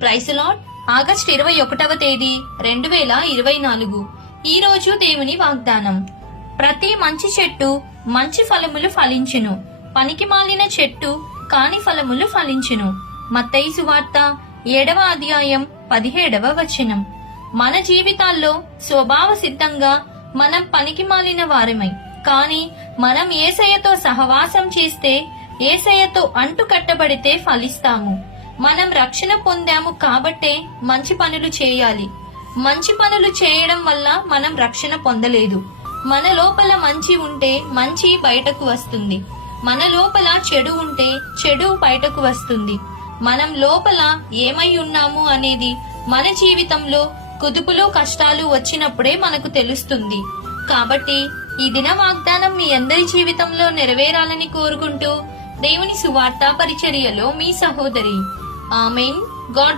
Praise lord. August 21వ తేదీ 2024. ఈ రోజు దేవుని వాగ్దానం. ప్రతి మంచి చెట్టు మంచి ఫలములు ఫలించును, పనికిమాలిన చెట్టు కాని ఫలములు ఫలించును. మత్తయి సువార్త 7వ అధ్యాయం 17వ వచనం. మన జీవితాల్లో స్వభావ సిద్ధంగా మనం పనికిమాలిన వారమై, కానీ మనం యేసయ్యతో సహవాసం చేస్తే, యేసయ్యతో అంటు కట్టబడితే ఫలిస్తాము. మనం రక్షణ పొందాము కాబట్టే మంచి పనులు చేయాలి. మంచి పనులు చేయడం వల్ల మనం రక్షణ పొందలేదు. మన లోపల మంచి ఉంటే మంచి బయటకు వస్తుంది. మన లోపల చెడు ఉంటే చెడు బయటకు వస్తుంది. మనం లోపల ఏమై ఉన్నాము అనేది మన జీవితంలో కుదుపులు కష్టాలు వచ్చినప్పుడే మనకు తెలుస్తుంది. కాబట్టి ఈ దిన వాగ్దానం మీ అందరి జీవితంలో నెరవేరాలని కోరుకుంటూ దేవుని సువార్త పరిచర్యలో మీ సహోదరి. ఆమేన్. గాడ్